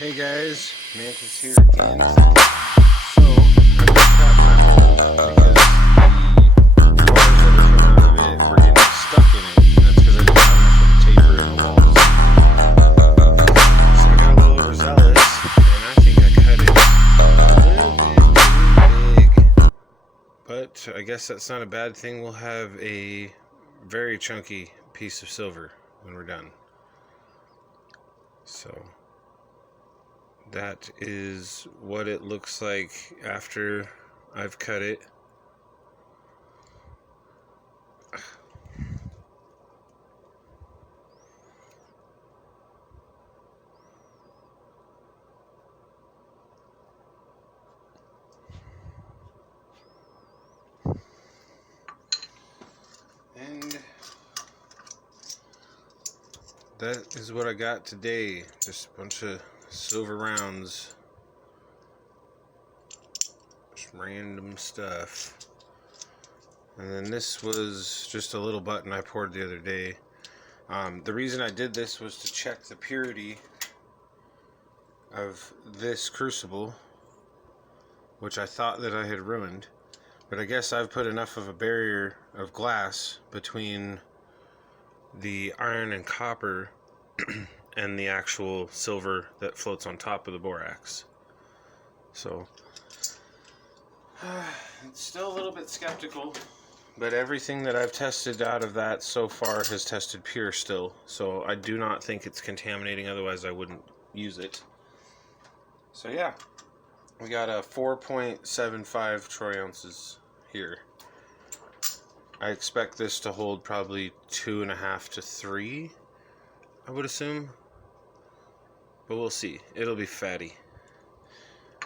Hey guys, Mantis here again. So, I just cut my hole because the bars that were coming out of it were getting stuck in it. And that's because I didn't have enough of a taper in the walls. So I got a little overzealous, and I think I cut it a little bit too big. But I guess that's not a bad thing. We'll have a very chunky piece of silver when we're done. So that is what it looks like after I've cut it. And that is what I got today. Just a bunch of silver rounds. Just random stuff. And then this was just a little button I poured the other day. The reason I did this was to check the purity of this crucible, which I thought that I had ruined. But I guess I've put enough of a barrier of glass between the iron and copper and the actual silver that floats on top of the borax. So it's still a little bit skeptical, but everything that I've tested out of that so far has tested pure still. So I do not think it's contaminating, otherwise I wouldn't use it. So yeah, we got a 4.75 troy ounces here. I expect this to hold probably 2.5 to 3, I would assume. But we'll see. It'll be fatty.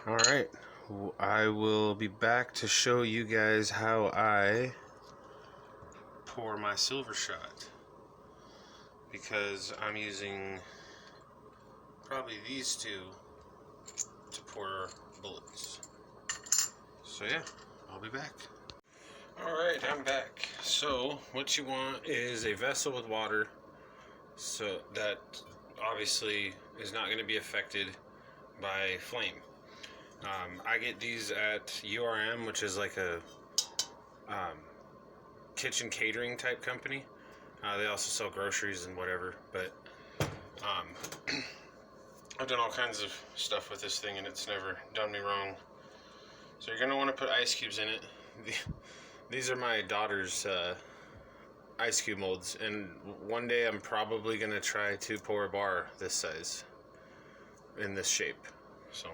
Alright, I will be back to show you guys how I pour my silver shot. Because I'm using probably these two to pour bullets. So yeah, I'll be back. Alright, I'm back. So what you want is a vessel with water, so that obviously is not going to be affected by flame. I get these at URM, which is like a kitchen catering type company. They also sell groceries and whatever, but I've done all kinds of stuff with this thing and it's never done me wrong. So you're going to want to put ice cubes in it. These are my daughter's ice cube molds, and one day I'm probably going to try to pour a bar this size in this shape. So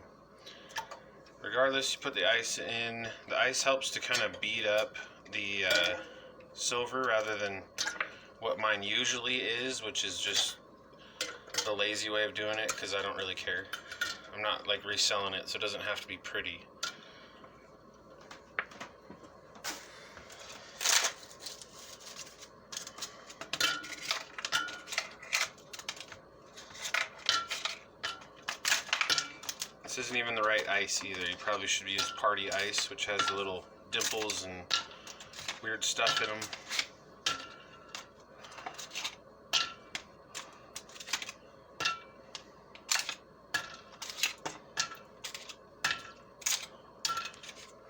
regardless, you put the ice in. The ice helps to kind of beat up the silver rather than what mine usually is, which is just the lazy way of doing it, because I don't really care. I'm not like reselling it, so it doesn't have to be pretty. This isn't even the right ice either. You probably should use party ice, which has the little dimples and weird stuff in them.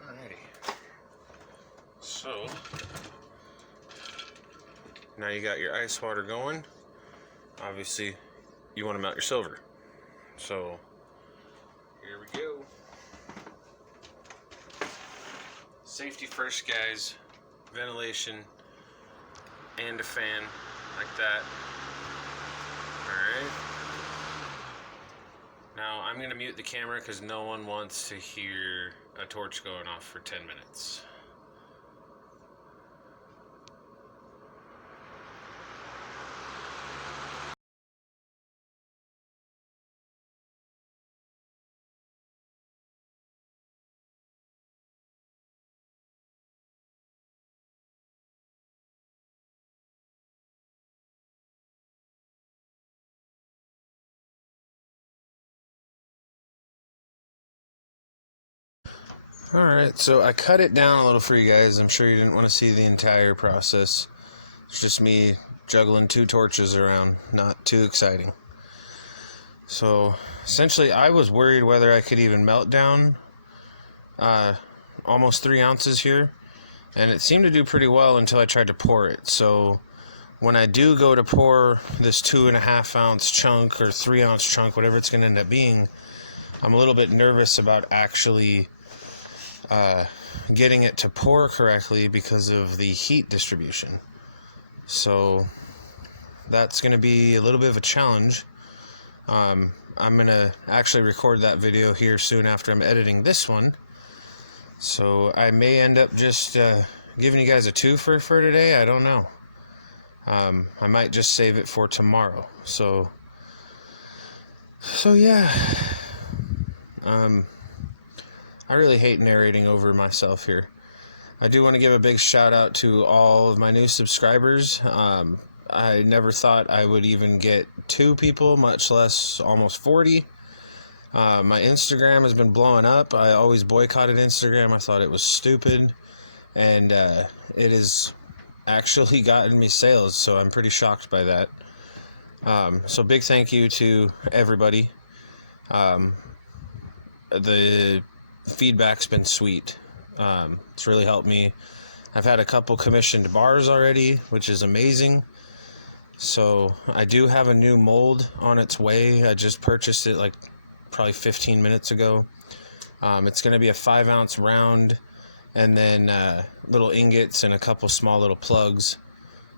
Alrighty. So now you got your ice water going. Obviously, you want to melt your silver. So here we go. Safety first, guys. Ventilation and a fan like that. Alright. Now I'm going to mute the camera because no one wants to hear a torch going off for 10 minutes. Alright, so I cut it down a little for you guys. I'm sure you didn't want to see the entire process. It's just me juggling two torches around. Not too exciting. So essentially I was worried whether I could even melt down almost 3 ounces here, and it seemed to do pretty well until I tried to pour it. So when I do go to pour this 2.5 ounce chunk or 3 ounce chunk, whatever it's going to end up being, I'm a little bit nervous about actually getting it to pour correctly because of the heat distribution. So that's going to be a little bit of a challenge. I'm going to actually record that video here soon after I'm editing this one. So I may end up just giving you guys a twofer for today. I don't know. I might just save it for tomorrow. So yeah. I really hate narrating over myself here. I do want to give a big shout out to all of my new subscribers. I never thought I would even get 2 people, much less almost 40. My Instagram has been blowing up. I always boycotted Instagram. I thought it was stupid. And it has actually gotten me sales, so I'm pretty shocked by that. So big thank you to everybody. The feedback's been sweet. It's really helped me. I've had a couple commissioned bars already, which is amazing. So I do have a new mold on its way. I just purchased it like probably 15 minutes ago. It's going to be a 5 ounce round, and then little ingots and a couple small little plugs.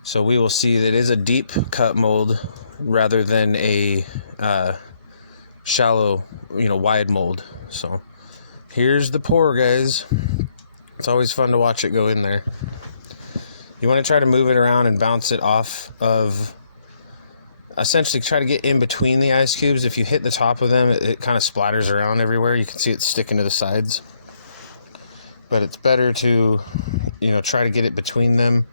So we will see. That is a deep cut mold rather than a shallow, wide mold. So here's the pour, guys. It's always fun to watch it go in there. You want to try to move it around and bounce it off of, essentially try to get in between the ice cubes. If you hit the top of them, it kind of splatters around everywhere. You can see it sticking to the sides. But it's better to, try to get it between them.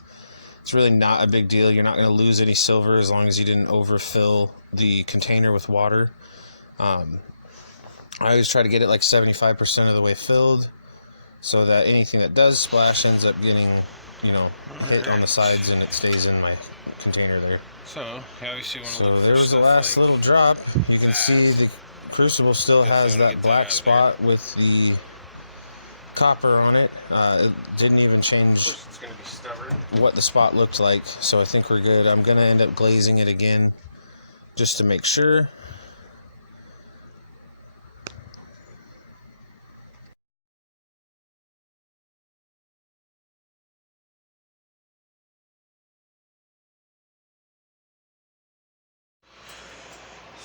It's really not a big deal. You're not going to lose any silver as long as you didn't overfill the container with water. I always try to get it like 75% of the way filled, so that anything that does splash ends up getting, hit on the sides, and it stays in my container there. So, you obviously want to look for there was the last little drop. You can see the crucible still has that black spot with the copper on it. It didn't even change what the spot looked like, so I think we're good. I'm going to end up glazing it again just to make sure.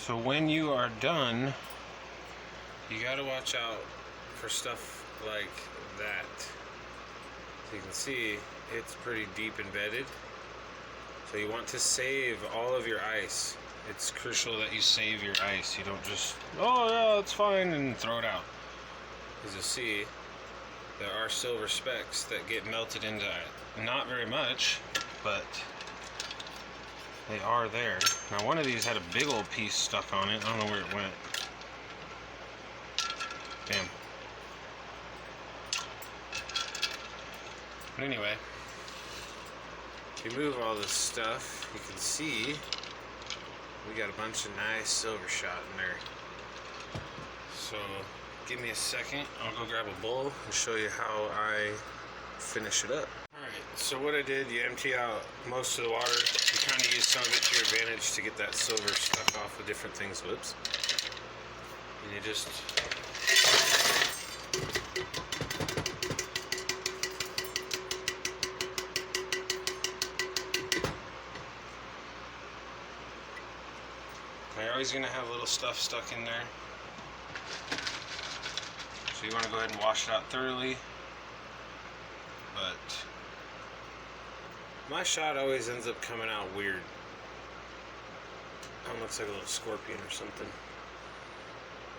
So when you are done, you got to watch out for stuff like that. So you can see it's pretty deep embedded. So you want to save all of your ice. It's crucial that you save your ice. You don't just, oh yeah, it's fine, and throw it out. As you see, there are silver specks that get melted into it. Not very much, but they are there. Now one of these had a big old piece stuck on it. I don't know where it went. Damn. But anyway, if you move all this stuff, you can see we got a bunch of nice silver shot in there. So give me a second. I'll go grab a bowl and show you how I finish it up. Alright, so what I did, you empty out most of the water. You kind of use some of it to your advantage to get that silver stuck off with different things. Whoops. And you just you're always going to have little stuff stuck in there. So you want to go ahead and wash it out thoroughly. But my shot always ends up coming out weird. It looks like a little scorpion or something.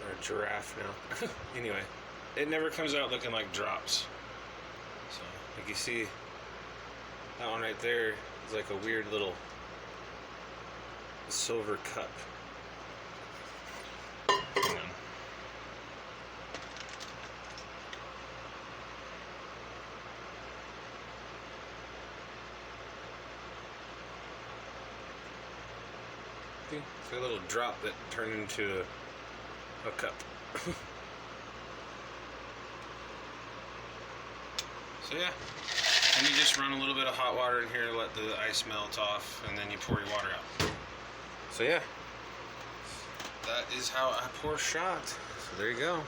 Or a giraffe now. Anyway, it never comes out looking like drops. So, like you see, that one right there is like a weird little silver cup. Hang on. See? It's like a little drop that turned into a cup. So yeah, and you just run a little bit of hot water in here to let the ice melt off, and then you pour your water out. So yeah, that is how I pour shot. So there you go.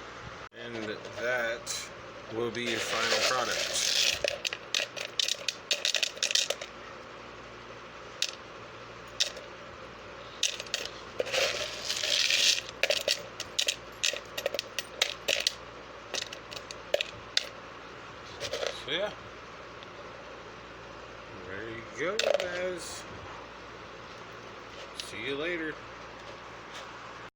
And that will be your final product. So yeah, there you go, guys. See you later.